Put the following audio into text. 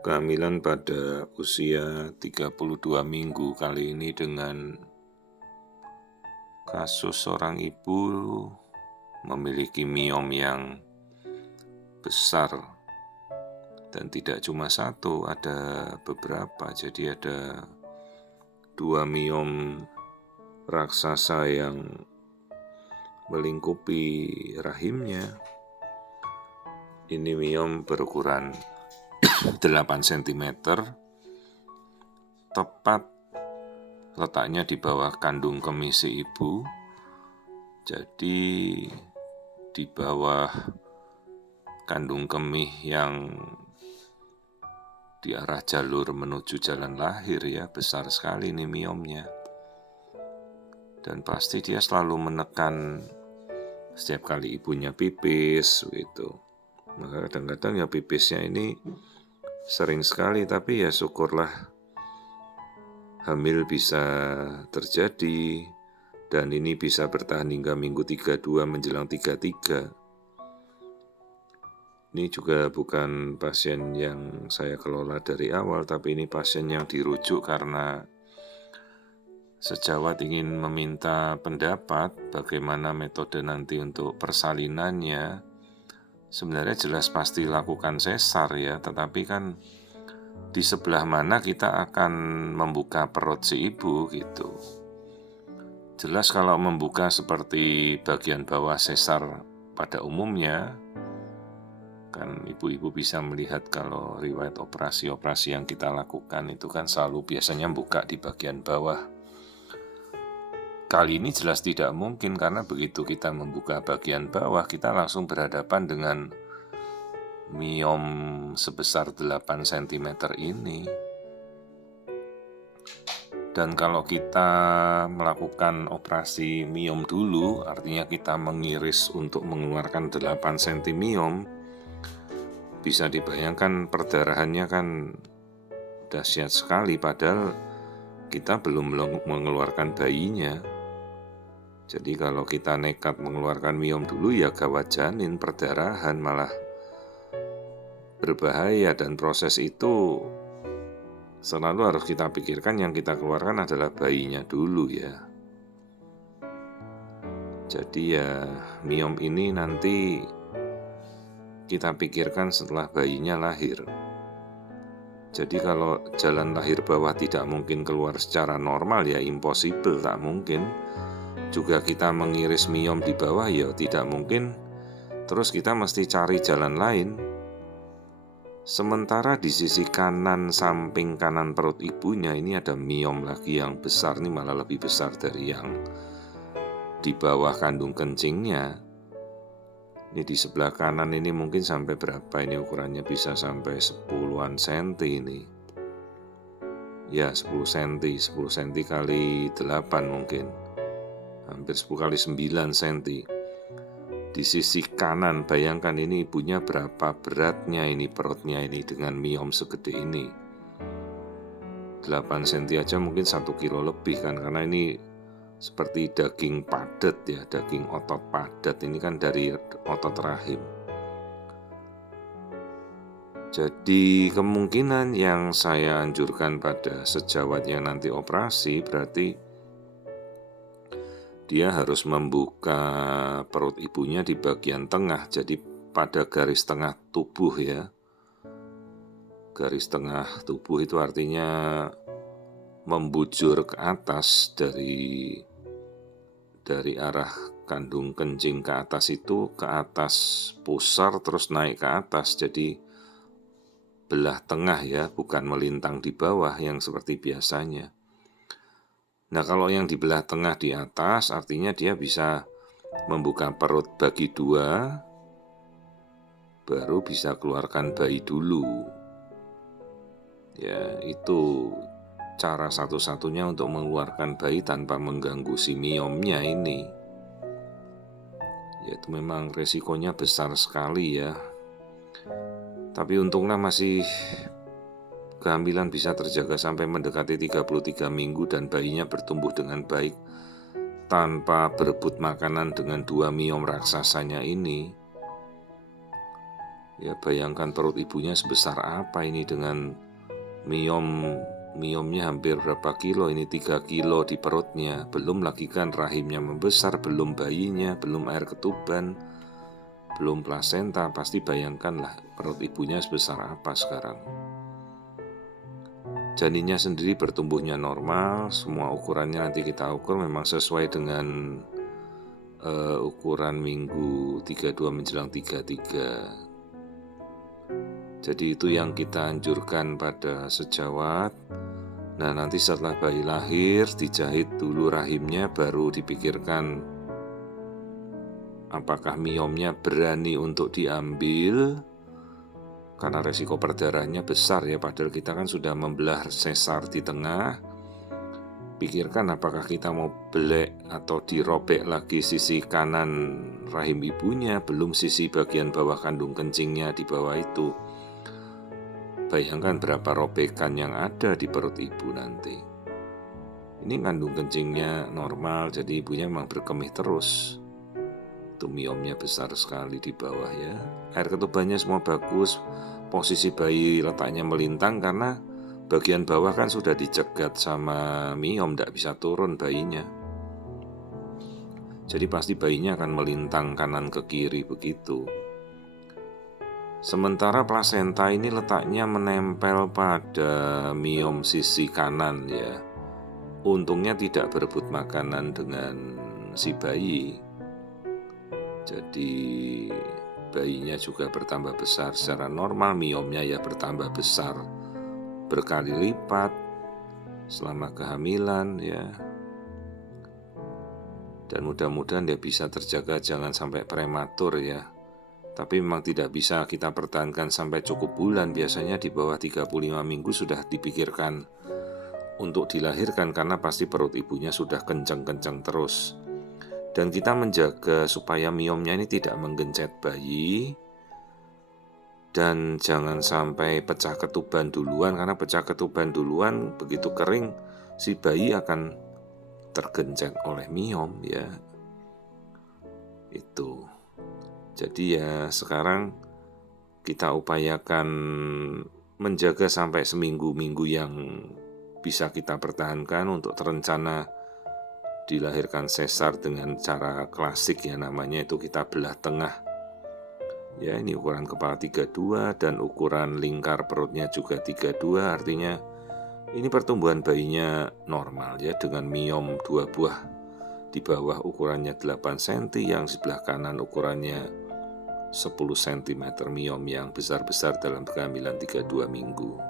Kehamilan pada usia 32 minggu kali ini dengan kasus seorang ibu memiliki miom yang besar dan tidak cuma satu, ada beberapa. Jadi ada 2 miom raksasa yang melingkupi rahimnya. Ini miom berukuran 8 cm, tepat letaknya di bawah kandung kemih si ibu. Jadi di bawah kandung kemih yang di arah jalur menuju jalan lahir ya, besar sekali nih miomnya. Dan pasti dia selalu menekan setiap kali ibunya pipis gitu. Maka kadang-kadang ya pipisnya ini sering sekali, tapi ya syukurlah hamil bisa terjadi dan ini bisa bertahan hingga minggu 32 menjelang 33. Ini juga bukan pasien yang saya kelola dari awal, tapi ini pasien yang dirujuk karena sejawat ingin meminta pendapat bagaimana metode nanti untuk persalinannya. Sebenarnya jelas pasti lakukan sesar ya, tetapi kan di sebelah mana kita akan membuka perut si ibu gitu. Jelas kalau membuka seperti bagian bawah sesar pada umumnya, kan ibu-ibu bisa melihat kalau riwayat operasi-operasi yang kita lakukan itu kan selalu biasanya buka di bagian bawah. Kali ini jelas tidak mungkin karena begitu kita membuka bagian bawah, kita langsung berhadapan dengan miom sebesar 8 cm ini. Dan kalau kita melakukan operasi miom dulu, artinya kita mengiris untuk mengeluarkan 8 cm miom, bisa dibayangkan perdarahannya kan dahsyat sekali, padahal kita belum mengeluarkan bayinya. Jadi kalau kita nekat mengeluarkan miom dulu ya gawat janin, perdarahan malah berbahaya, dan proses itu selalu harus kita pikirkan yang kita keluarkan adalah bayinya dulu ya. Jadi ya miom ini nanti kita pikirkan setelah bayinya lahir. Jadi kalau jalan lahir bawah tidak mungkin keluar secara normal ya impossible, tak mungkin. Juga kita mengiris miom di bawah ya tidak mungkin. Terus kita mesti cari jalan lain. Sementara di sisi kanan, samping kanan perut ibunya ini ada miom lagi yang besar, ini malah lebih besar dari yang di bawah kandung kencingnya. Ini di sebelah kanan ini mungkin sampai berapa ini ukurannya, bisa sampai 10-an senti ini. Ya 10 senti, 10 senti kali 8 mungkin. Hampir 10 kali 9 senti. Di sisi kanan, bayangkan ini ibunya berapa beratnya ini perutnya ini dengan miom segede ini. 8 cm aja mungkin 1 kilo lebih kan, karena ini seperti daging padat ya, daging otot padat, ini kan dari otot rahim. Jadi kemungkinan yang saya anjurkan pada sejawat yang nanti operasi berarti dia harus membuka perut ibunya di bagian tengah, jadi pada garis tengah tubuh ya. Garis tengah tubuh itu artinya membujur ke atas dari arah kandung kencing ke atas itu, ke atas pusar terus naik ke atas, jadi belah tengah ya, bukan melintang di bawah yang seperti biasanya. Nah kalau yang di belah tengah di atas artinya dia bisa membuka perut bagi 2, baru bisa keluarkan bayi dulu. Ya itu cara satu-satunya untuk mengeluarkan bayi tanpa mengganggu si miomnya ini. Ya itu memang resikonya besar sekali ya. Tapi untungnya masih kehamilan bisa terjaga sampai mendekati 33 minggu dan bayinya bertumbuh dengan baik tanpa berebut makanan dengan 2 miom raksasanya ini. Ya bayangkan perut ibunya sebesar apa ini dengan miomnya hampir berapa kilo, ini 3 kilo di perutnya. Belum lagi kan rahimnya membesar, belum bayinya, belum air ketuban, belum plasenta. Pasti bayangkanlah perut ibunya sebesar apa sekarang. Janinnya sendiri bertumbuhnya normal, semua ukurannya nanti kita ukur memang sesuai dengan ukuran minggu 32 menjelang 33. Jadi itu yang kita anjurkan pada sejawat. Nah nanti setelah bayi lahir dijahit dulu rahimnya, baru dipikirkan apakah miomnya berani untuk diambil, karena resiko perdarahannya besar ya, padahal kita kan sudah membelah sesar di tengah. Pikirkan apakah kita mau belek atau dirobek lagi sisi kanan rahim ibunya, belum sisi bagian bawah kandung kencingnya di bawah itu. Bayangkan berapa robekan yang ada di perut ibu nanti. Ini kandung kencingnya normal, jadi ibunya memang berkemih terus. Itu miomnya besar sekali di bawah ya. Air ketubannya semua bagus, posisi bayi letaknya melintang karena bagian bawah kan sudah dicegat sama miom, tidak bisa turun bayinya. Jadi pasti bayinya akan melintang kanan ke kiri begitu. Sementara plasenta ini letaknya menempel pada miom sisi kanan ya. Untungnya tidak berebut makanan dengan si bayi. Jadi bayinya juga bertambah besar secara normal, miomnya ya bertambah besar berkali lipat selama kehamilan ya. Dan mudah-mudahan dia bisa terjaga jangan sampai prematur ya. Tapi memang tidak bisa kita pertahankan sampai cukup bulan. Biasanya di bawah 35 minggu sudah dipikirkan untuk dilahirkan karena pasti perut ibunya sudah kencang-kencang terus. Dan kita menjaga supaya miomnya ini tidak menggencet bayi. Dan jangan sampai pecah ketuban duluan, karena pecah ketuban duluan begitu kering si bayi akan tergencet oleh miom ya. Itu. Jadi ya sekarang kita upayakan menjaga sampai seminggu-minggu yang bisa kita pertahankan untuk terencana dilahirkan sesar dengan cara klasik ya, namanya itu kita belah tengah. Ya ini ukuran kepala 32 dan ukuran lingkar perutnya juga 32, artinya ini pertumbuhan bayinya normal ya, dengan miom 2 buah di bawah ukurannya 8 cm, yang sebelah kanan ukurannya 10 cm miom yang besar-besar dalam kehamilan 32 minggu.